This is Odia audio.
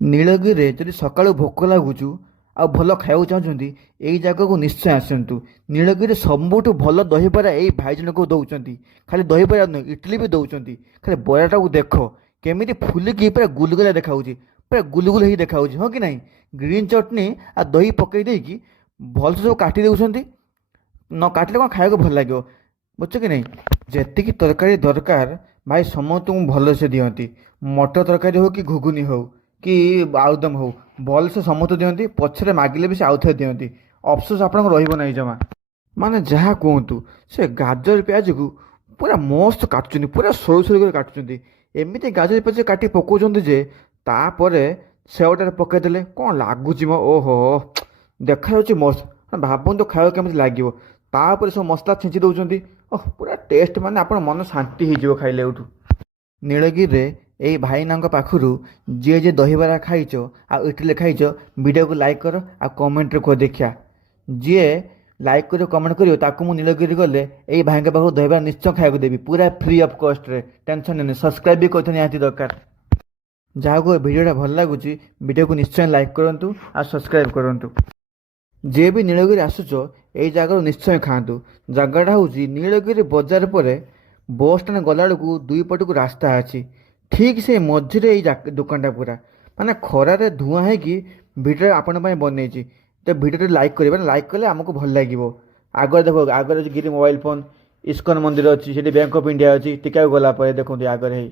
ନୀଳଗିରିରେ ଯଦି ସକାଳୁ ଭୋକ ଲାଗୁଛୁ ଆଉ ଭଲ ଖାଇବାକୁ ଚାହୁଁଛନ୍ତି ଏଇ ଜାଗାକୁ ନିଶ୍ଚୟ ଆସନ୍ତୁ। ନୀଳଗିରିରେ ସବୁଠୁ ଭଲ ଦହିବରା ଏଇ ଭାଇ ଜଣକୁ ଦେଉଛନ୍ତି। ଖାଲି ଦହିବରା ନୁହେଁ, ଇଟିଲି ବି ଦେଉଛନ୍ତି। ଖାଲି ବରାଟାକୁ ଦେଖ କେମିତି ଫୁଲିକି ପୁରା ଗୁଲଗୁଲା ଦେଖାହେଉଛି, ପୁରା ଗୁଲଗୁଲ ହେଇକି ଦେଖାହେଉଛି, ହଁ କି ନାହିଁ? ଗ୍ରୀନ୍ ଚଟଣି ଆଉ ଦହି ପକେଇ ଦେଇକି ଭଲସେ ସବୁ କାଟି ଦେଉଛନ୍ତି। ନ କାଟିଲେ କ'ଣ ଖାଇବାକୁ ଭଲ ଲାଗିବ, ବୁଝୁଛ କି ନାହିଁ? ଯେତିକି ତରକାରୀ ଦରକାର ଭାଇ ସମସ୍ତଙ୍କୁ ଭଲସେ ଦିଅନ୍ତି। ମଟର ତରକାରୀ ହେଉ କି ଘୁଗୁନି ହେଉ କି ଆଳୁଦମ ହେଉ, ଭଲସେ ସମସ୍ତେ ଦିଅନ୍ତି। ପଛରେ ମାଗିଲେ ବି ସେ ଆଉଥରେ ଦିଅନ୍ତି। ଅଫସୋସ ଆପଣଙ୍କ ରହିବ ନାହିଁ ଜମା। ମାନେ ଯାହା କୁହନ୍ତୁ, ସେ ଗାଜର ପିଆଜକୁ ପୁରା ମସ୍ତ କାଟୁଛନ୍ତି, ପୁରା ସରୁ ସରୁ କରି କାଟୁଛନ୍ତି। ଏମିତି ଗାଜର ପିଆଜ କାଟି ପକାଉଛନ୍ତି ଯେ ତାପରେ ସେଓଟାରେ ପକାଇଦେଲେ କ'ଣ ଲାଗୁଛି ମୋ, ଓହୋ ଦେଖାଯାଉଛି ମସ୍ତ। ଭାବନ୍ତୁ ଖାଇବାକୁ କେମିତି ଲାଗିବ। ତାପରେ ସବୁ ମସଲା ଛିଞ୍ଚି ଦେଉଛନ୍ତି। ଓହ ପୁରା ଟେଷ୍ଟ, ମାନେ ଆପଣ ମନ ଶାନ୍ତି ହେଇଯିବ ଖାଇଲେ ଏଇଠୁ। ନୀଳଗିରିରେ ଏଇ ଭାଇନାଙ୍କ ପାଖରୁ ଯିଏ ଯିଏ ଦହିବରା ଖାଇଛ ଆଉ ଇଟିଲି ଖାଇଛ, ଭିଡ଼ିଓକୁ ଲାଇକ୍ କର ଆଉ କମେଣ୍ଟରେ କୁହ ଦେଖିଆ। ଯିଏ ଲାଇକ୍ କରିବ କମେଣ୍ଟ କରିବ ତାକୁ ମୁଁ ନୀଳଗିରି ଗଲେ ଏଇ ଭାଇଙ୍କ ପାଖକୁ ଦହିବରା ନିଶ୍ଚୟ ଖାଇବାକୁ ଦେବି, ପୁରା ଫ୍ରି ଅଫ୍ କଷ୍ଟରେ। ଟେନସନ୍ ନେନି। ସବସ୍କ୍ରାଇବ୍ ବି କରିଥିବ ନିହାତି ଦରକାର। ଯାହାକୁ ଏ ଭିଡ଼ିଓଟା ଭଲ ଲାଗୁଛି ଭିଡ଼ିଓକୁ ନିଶ୍ଚୟ ଲାଇକ୍ କରନ୍ତୁ ଆଉ ସବସ୍କ୍ରାଇବ୍ କରନ୍ତୁ। ଯିଏ ବି ନୀଳଗିରି ଆସୁଛ ଏଇ ଜାଗାରୁ ନିଶ୍ଚୟ ଖାଆନ୍ତୁ। ଜାଗାଟା ହେଉଛି ନୀଳଗିରି ବଜାର ପରେ ବସ୍ ଷ୍ଟାଣ୍ଡ ଗଲାବେଳକୁ ଦୁଇ ପଟକୁ ରାସ୍ତା ଅଛି। ଠିକ୍ ସେ ମଝିରେ ଏଇ ଦୋକାନଟା ପୁରା, ମାନେ ଖରାରେ ଧୂଆଁ ହେଇକି ଭିଡ଼ିଓ ଆପଣଙ୍କ ପାଇଁ ବନେଇଛି। ତ ଭିଡ଼ିଓଟି ଲାଇକ୍ କରିବେ ନା, ଲାଇକ୍ କଲେ ଆମକୁ ଭଲ ଲାଗିବ। ଆଗରେ ଦେଖ, ଆଗରେ ଅଛି ଗିରି ମୋବାଇଲ ଫୋନ୍, ଇସ୍କନ ମନ୍ଦିର ଅଛି, ସେଠି ବ୍ୟାଙ୍କ ଅଫ୍ ଇଣ୍ଡିଆ ଅଛି। ଟିକେ ଗଲା ପରେ ଦେଖନ୍ତୁ ଆଗରେ ହେଇ